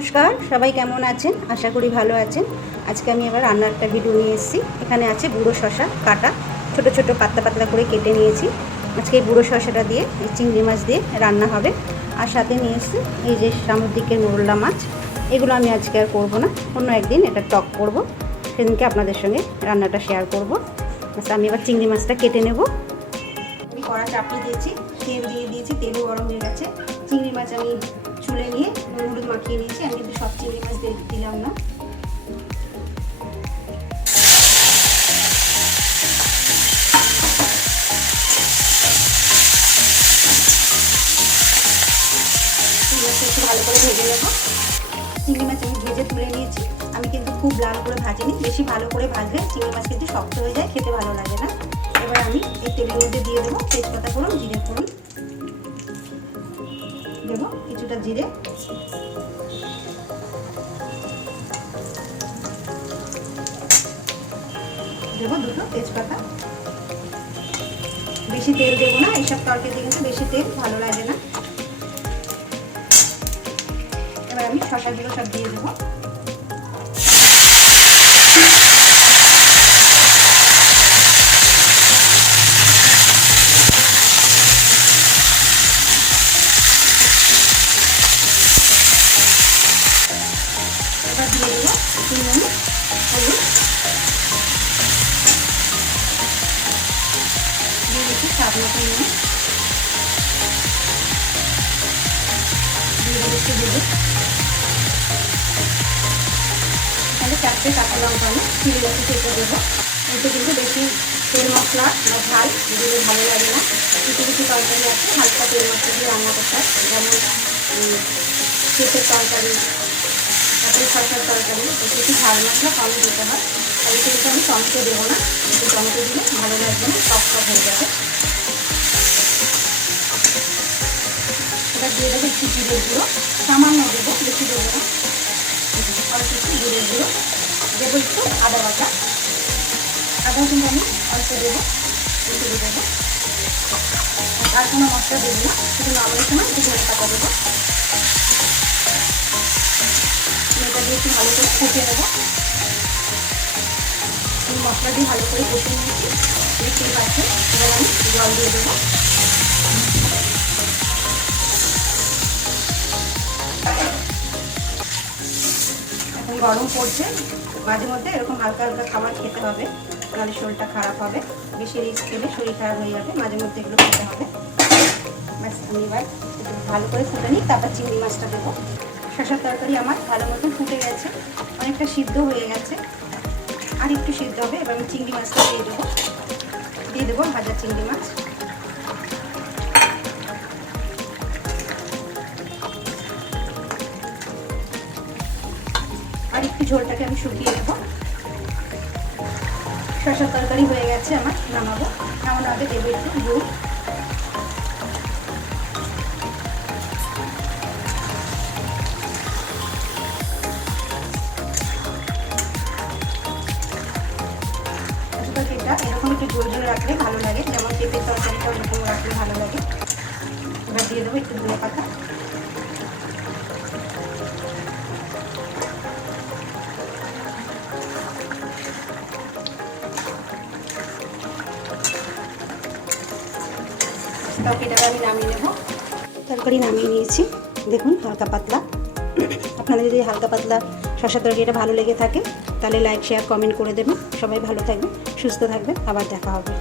নমস্কার, সবাই কেমন আছেন? আশা করি ভালো আছেন। আজকে আমি এবার রান্নার একটা ভিডিও নিয়ে এসেছি। এখানে আছে বুড়ো শসা কাটা, ছোট ছোট পাতলা পাতলা করে কেটে নিয়েছি। আজকে এই বুড়ো শসাটা দিয়ে এই চিংড়ি মাছ দিয়ে রান্না হবে। আর সাথে নিয়ে এসেছি এই যে সামুদ্রিকের মোরলা মাছ। এগুলো আমি আজকে আর করবো না, অন্য একদিন এটা টক করব, সেদিনকে আপনাদের সঙ্গে রান্নাটা শেয়ার করব। আচ্ছা, আমি এবার চিংড়ি মাছটা কেটে নেব। আমি কড়া চাপিয়ে দিয়েছি, তেল দিয়ে দিয়েছি, তেলও গরম হয়ে গেছে। চিংড়ি মাছ আমি চুলে নিয়ে নুন হলুদ মাখিয়ে নিয়েছি। আমি কিন্তু সব চিংড়ি মাছ দিলাম না। একটু ভালো করে ভেজে নেব। চিংড়ি মাছ আমি ভেজে তুলে নিয়েছি। আমি কিন্তু খুব লাল করে ভাজিনি, বেশি ভালো করে ভাজলে চিংড়ি মাছ কিন্তু শক্ত হয়ে যায়, খেতে ভালো লাগে না। এবার আমি এই তেলের মধ্যে দিয়ে দেবো তেজপাতা ফোড়ন, জিরে ফোড়ন দেবো, কিছুটা জিরে, দেবো দুটো তেজপাতা। বেশি তেল দেবো না, এইসব তরকারিতে কিন্তু বেশি তেল ভালো লাগে না। এবার আমি শসাগুলো সব দিয়ে দেবো। এবার দিয়ে দেবো নুন, হলুদ, দিয়ে দিচ্ছি স্বাদ মতো নুন, দিয়ে দিচ্ছি হলুদ। এখানে 4টে কাঁচা লঙ্কা আমি চিড়ে রাখি, কেটে দেবো। এতে কিন্তু বেশি তেল মশলা বা ঝাল দিলে ভালো লাগে না। কিছু কিছু তরকারি আছে হালকা তেল মশলা দিয়ে রান্না করতে হয়, যেমন পেঁপের তরকারি, তারপরে শসার তরকারি, একটু ঝাল মশলা কম দিতে হয়। আর এটা কিন্তু আমি টমেটো দেবো না, একটু টমেটো দিলে ভালো লাগবে না, টক টক হয়ে যাবে। এবার দিয়ে দেবো একটু জিরের গুঁড়ো, সামান্য দেবো, বেশি দেবো না, অল্প একটু জিরের গুঁড়ো দেবো। একটু আদা বাটা, আদা কিন্তু আমি অল্প দেবো, একটু দেবো। আর কোনো মশলা দেবো না, শুধু নামানোর সময় একটু ধনে পাতা দেবো। এটা দিয়ে একটু ভালো করে ফুটে নেবো। মশলা দিয়ে ভালো করে কষে নিয়েছি, দেখতেই পাচ্ছেন। এবার আমি জল দিয়ে দেবো। এখন গরম পড়ছে, মাঝে মধ্যে এরকম হালকা হালকা খাবার খেতে হবে, নাহলে শরীরটা খারাপ হবে। বেশি রিস্ক খেলে শরীর খারাপ হয়ে যাবে, মাঝে মধ্যে এগুলো খেতে হবে। ব্যাস, আমি এবার একটু ভালো করে ফুটে নিই, তারপর চিংড়ি মাছটা দেবো। শসার তরকারি আমার ভালো মতো ফুটে গেছে, অনেকটা সিদ্ধ হয়ে গেছে, আর একটু সিদ্ধ হবে। এবার আমি চিংড়ি মাছটা দিয়ে দেবো ভাজা চিংড়ি মাছ। আর একটু ঝোলটাকে আমি শুকিয়ে নেব। শসার তরকারি হয়ে গেছে আমার, নামাবো। নামানোর আগে দেবো একটু গুড়, তরকারিটা এরকম একটু ঝোল ঝোল রাখলে ভালো লাগে, যেমন পেঁপের তরকারিটা এরকম রাখলে ভালো লাগে। এবার দিয়ে দেবো একটু ধনে পাতা, তরকারিটা আমি নামিয়ে নেব। তরকারি নামিয়ে নিয়েছি, দেখুন হালকা পাতলা। আপনাদের যদি হালকা পাতলা শসা তরকারিটা ভালো লেগে থাকে তাহলে লাইক শেয়ার কমেন্ট করে দেবেন। সবাই ভালো থাকবে, সুস্থ থাকবে, আবার দেখা হবে।